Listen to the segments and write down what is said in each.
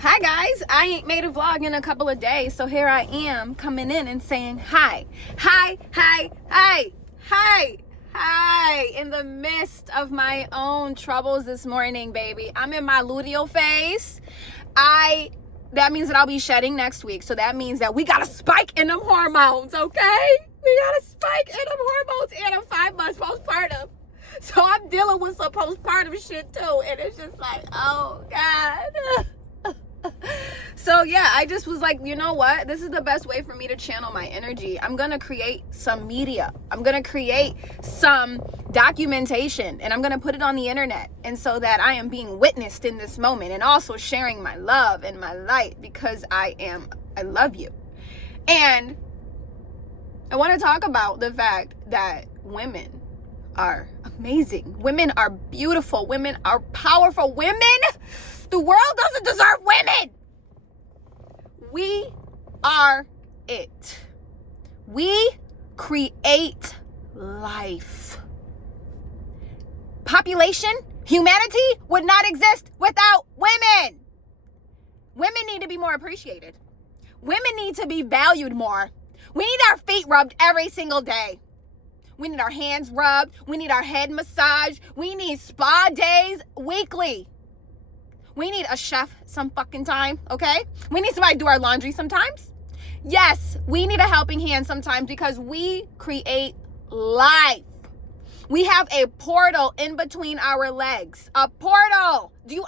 Hi guys, I ain't made a vlog in a couple of days, so here I am coming in and saying hi in the midst of my own troubles this morning, baby. I'm in my luteal phase. That means that I'll be shedding next week, so that means that we got a spike in them hormones, okay? We got a spike in them hormones, and I'm 5 months postpartum. So I'm dealing with some postpartum shit too, and it's just like, oh God. So yeah, I just was like, you know what? This is the best way for me to channel my energy. I'm going to create some media. I'm going to create some documentation, and I'm going to put it on the internet. And so that I am being witnessed in this moment, and also sharing my love and my light, because I love you. And I want to talk about the fact that women are amazing. Women are beautiful. Women are powerful. The world doesn't deserve women. We are it. We create life. Population, humanity would not exist without women. Women need to be more appreciated. Women need to be valued more. We need our feet rubbed every single day. We need our hands rubbed. We need our head massaged. We need spa days weekly. We need a chef some fucking time, okay? We need somebody to do our laundry sometimes. Yes, we need a helping hand sometimes, because we create life. We have a portal in between our legs. A portal. Do you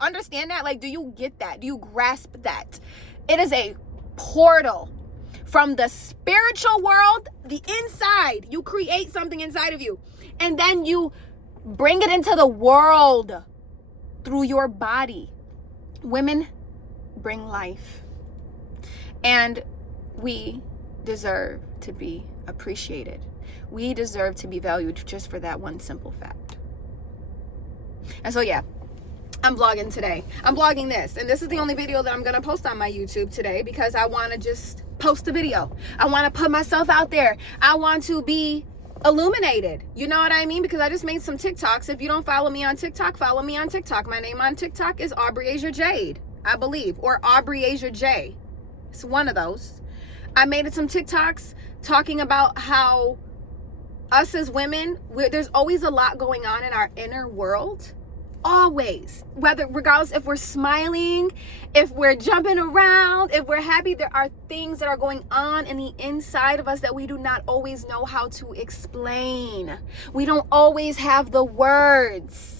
understand that? Like, do you get that? Do you grasp that? It is a portal from the spiritual world, the inside. You create something inside of you, and then you bring it into the world through your body. Women bring life, and we deserve to be appreciated. We deserve to be valued just for that one simple fact. And so yeah, I'm vlogging today. I'm vlogging this, and this is the only video that I'm gonna post on my YouTube today, because I want to just post a video. I want to put myself out there. I want to be illuminated, you know what I mean? Because I just made some TikToks. If you don't follow me on TikTok, follow me on TikTok. My name on TikTok is Aubrey Asia Jade, I believe, or Aubrey Asia J. It's one of those. I made some TikToks talking about how us as women, there's always a lot going on in our inner world. Always, regardless if we're smiling, if we're jumping around, if we're happy, there are things that are going on in the inside of us that we do not always know how to explain. We don't always have the words,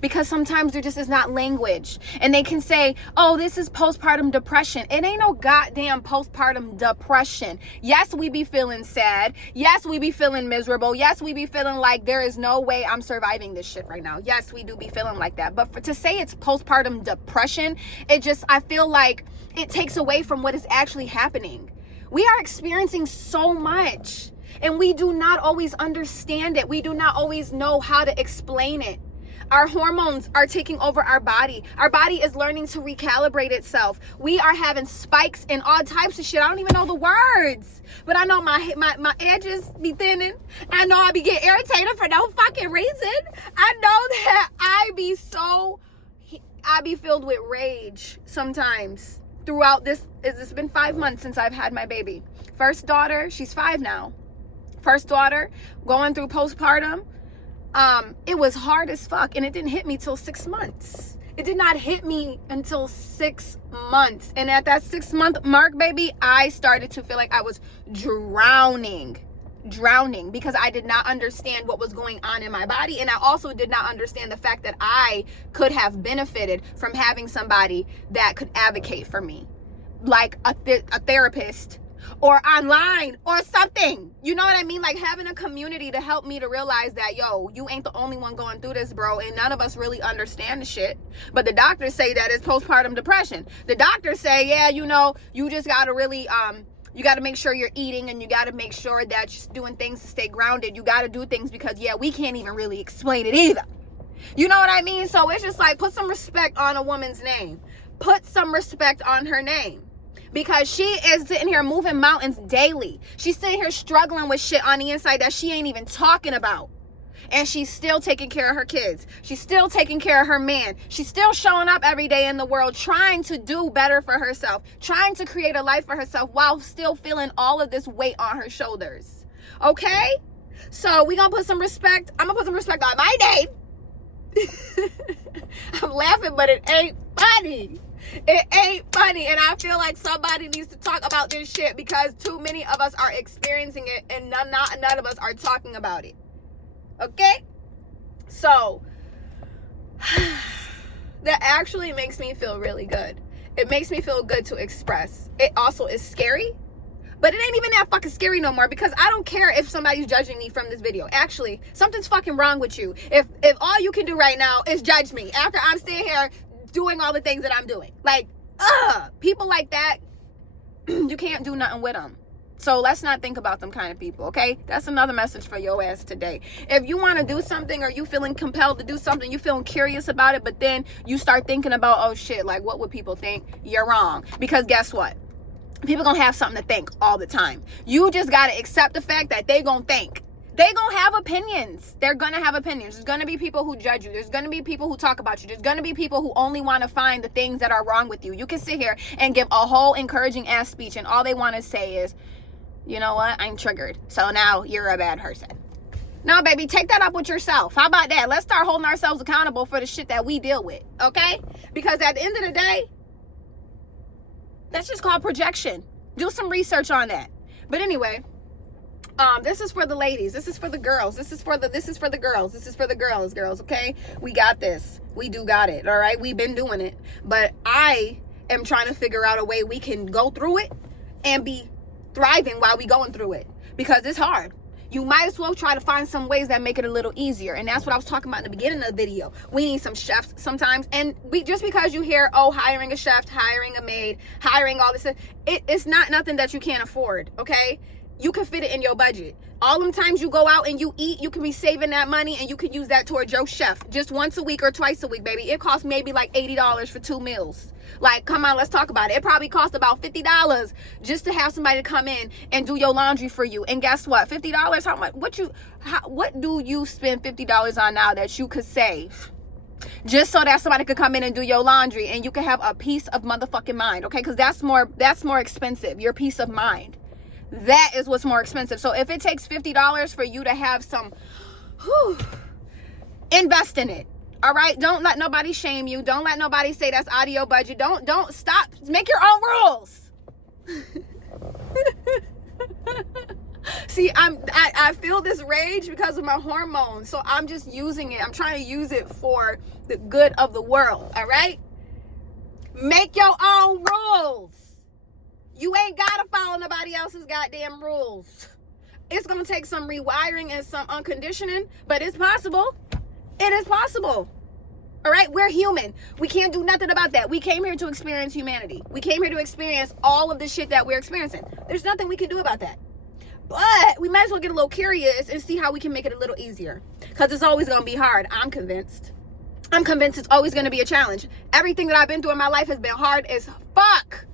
because sometimes there just is not language. And they can say, oh, this is postpartum depression. It ain't no goddamn postpartum depression. Yes, we be feeling sad. Yes, we be feeling miserable. Yes, we be feeling like there is no way I'm surviving this shit right now. Yes, we do be feeling like that. But to say it's postpartum depression, I feel like it takes away from what is actually happening. We are experiencing so much, and we do not always understand it. We do not always know how to explain it. Our hormones are taking over our body. Our body is learning to recalibrate itself. We are having spikes and all types of shit. I don't even know the words, but I know my edges be thinning. I know I be getting irritated for no fucking reason. I know that I be filled with rage sometimes throughout this. It's been 5 months since I've had my baby. First daughter, she's 5 now. First daughter, going through postpartum. It was hard as fuck, and it didn't hit me till 6 months. It did not hit me until 6 months. And at that 6-month mark, baby, I started to feel like I was drowning, because I did not understand what was going on in my body. And I also did not understand the fact that I could have benefited from having somebody that could advocate for me, like a therapist, or online or something. You know what I mean? Like having a community to help me to realize that, yo, you ain't the only one going through this, bro, and none of us really understand the shit. But the doctors say that it's postpartum depression. The doctors say, yeah, you know, you just gotta really you got to make sure you're eating, and you got to make sure that you're doing things to stay grounded. You got to do things, because yeah, we can't even really explain it either. You know what I mean? So it's just like, put some respect on a woman's name. Put some respect on her name. Because she is sitting here moving mountains daily. She's sitting here struggling with shit on the inside that she ain't even talking about. And she's still taking care of her kids. She's still taking care of her man. She's still showing up every day in the world, trying to do better for herself, trying to create a life for herself while still feeling all of this weight on her shoulders. Okay? So we gonna put some respect. I'm gonna put some respect on my name. I'm laughing, but it ain't funny. It ain't funny. And I feel like somebody needs to talk about this shit because too many of us are experiencing it and none of us are talking about it. Okay? So that actually makes me feel really good. It makes me feel good to express. It also is scary, but it ain't even that fucking scary no more because I don't care if somebody's judging me from this video. Actually, something's fucking wrong with you. If all you can do right now is judge me after I'm sitting here doing all the things that I'm doing. Like, people like that, you can't do nothing with them. So let's not think about them kind of people, okay? That's another message for your ass today. If you want to do something or you feeling compelled to do something, you feeling curious about it, but then you start thinking about, oh shit, like what would people think? You're wrong. Because guess what? People gonna have something to think all the time. You just gotta accept the fact that they gonna think. They gonna have opinions. They're gonna have opinions. There's gonna be people who judge you. There's gonna be people who talk about you. There's gonna be people who only want to find the things that are wrong with you. You can sit here and give a whole encouraging ass speech and all they want to say is, you know what, I'm triggered, so now you're a bad person. No, baby, take that up with yourself. How about that? Let's start holding ourselves accountable for the shit that we deal with, okay? Because at the end of the day, that's just called projection. Do some research on that. But anyway, this is for the ladies. This is for the girls. This is for the girls. This is for the girls, okay? We got this. We do got it, all right? We've been doing it. But I am trying to figure out a way we can go through it and be thriving while we going through it, because it's hard. You might as well try to find some ways that make it a little easier. And that's what I was talking about in the beginning of the video. We need some chefs sometimes. And just because you hear, oh, hiring a chef, hiring a maid, hiring all this, it's not nothing that you can't afford, okay? You can fit it in your budget. All them times you go out and you eat, you can be saving that money and you can use that towards your chef just once a week or twice a week, baby. It costs maybe like $80 for 2 meals. Like, come on, let's talk about it. It probably costs about $50 just to have somebody to come in and do your laundry for you. And guess what? $50, how much? What do you spend $50 on now that you could save? Just so that somebody could come in and do your laundry and you can have a peace of motherfucking mind, okay? Because that's more expensive, your peace of mind. That is what's more expensive. So if it takes $50 for you to have some, invest in it. All right? Don't let nobody shame you. Don't let nobody say that's out of your budget. Don't stop. Make your own rules. See, I feel this rage because of my hormones. So I'm just using it. I'm trying to use it for the good of the world. All right? Make your own rules. You ain't gotta follow nobody else's goddamn rules. It's gonna take some rewiring and some unconditioning, but it's possible. It is possible. All right, we're human. We can't do nothing about that. We came here to experience humanity. We came here to experience all of the shit that we're experiencing. There's nothing we can do about that. But we might as well get a little curious and see how we can make it a little easier. Because it's always gonna be hard. I'm convinced it's always gonna be a challenge. Everything that I've been through in my life has been hard as fuck.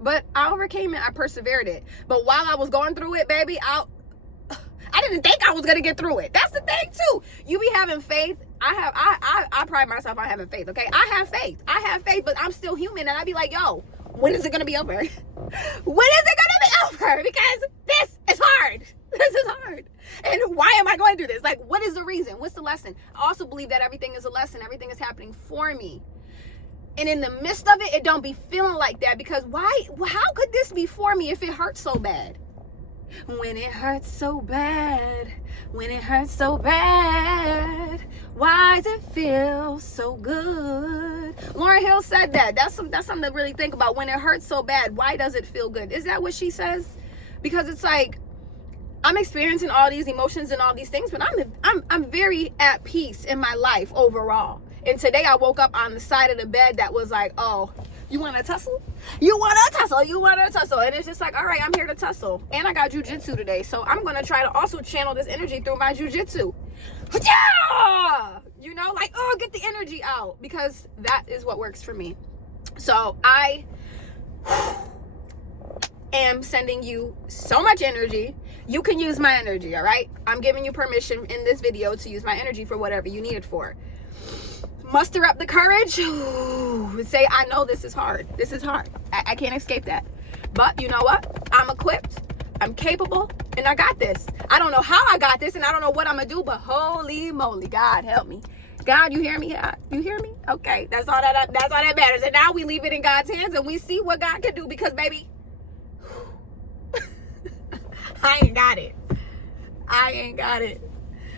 But I overcame it. I persevered it. But while I was going through it, baby, I didn't think I was gonna get through it. That's the thing too. You be having faith. I pride myself on having faith. Okay, I have faith, but I'm still human, and I be like, yo, when is it gonna be over? When is it gonna be over? Because this is hard. This is hard. And why am I going through this? Like, what is the reason? What's the lesson? I also believe that everything is a lesson. Everything is happening for me. And in the midst of it, it don't be feeling like that, because how could this be for me if it hurts so bad? When it hurts so bad, when it hurts so bad, why does it feel so good? Lauryn Hill said that. That's something to really think about. When it hurts so bad, why does it feel good? Is that what she says? Because it's like, I'm experiencing all these emotions and all these things, but I'm very at peace in my life overall. And today I woke up on the side of the bed that was like, oh, you want to tussle? You want to tussle? You want to tussle? And it's just like, all right, I'm here to tussle. And I got jujitsu today. So I'm going to try to also channel this energy through my jujitsu. You know, like, oh, get the energy out. Because that is what works for me. So I am sending you so much energy. You can use my energy, all right? I'm giving you permission in this video to use my energy for whatever you need it for. Muster up the courage. Say, I know this is hard. This is hard. I can't escape that. But you know what? I'm equipped. I'm capable. And I got this. I don't know how I got this, and I don't know what I'm going to do, but holy moly, God help me. God, you hear me? You hear me? Okay, that's all that matters. And now we leave it in God's hands, and we see what God can do, because, baby, I ain't got it. I ain't got it.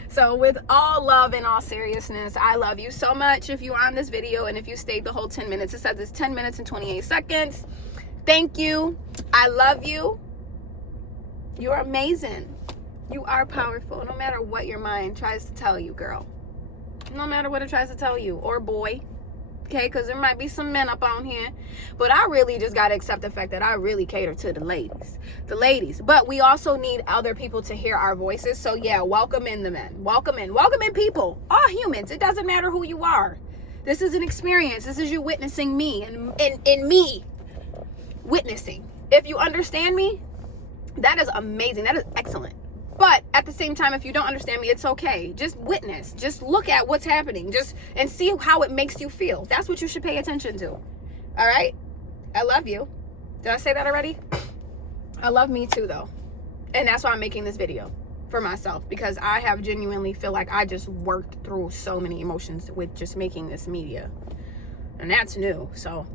So with all love and all seriousness, I love you so much. If you're on this video and if you stayed the whole 10 minutes, it says it's 10 minutes and 28 seconds. Thank you. I love you. You're amazing. You are powerful, no matter what your mind tries to tell you, girl. No matter what it tries to tell you, or boy. Okay, because there might be some men up on here. But I really just got to accept the fact that I really cater to the ladies. The ladies. But we also need other people to hear our voices. So yeah, welcome in the men. Welcome in. Welcome in people. All humans. It doesn't matter who you are. This is an experience. This is you witnessing me and me witnessing. If you understand me, that is amazing. That is excellent. But at the same time, if you don't understand me, it's okay. Just witness. Just look at what's happening. And see how it makes you feel. That's what you should pay attention to. All right? I love you. Did I say that already? I love me too, though. And that's why I'm making this video for myself. Because I have genuinely feel like I just worked through so many emotions with just making this media. And that's new. So,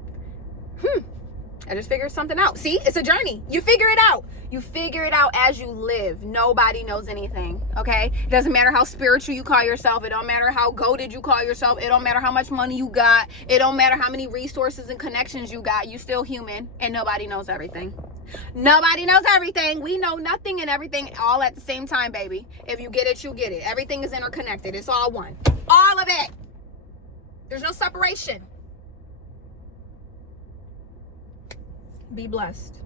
I just figured something out. See, it's a journey. You figure it out. You figure it out as you live. Nobody knows anything, okay? It doesn't matter how spiritual you call yourself. It don't matter how goated you call yourself. It don't matter how much money you got. It don't matter how many resources and connections you got. You still human, and nobody knows everything. Nobody knows everything. We know nothing and everything all at the same time, baby. If you get it, you get it. Everything is interconnected. It's all one. All of it. There's no separation. Be blessed.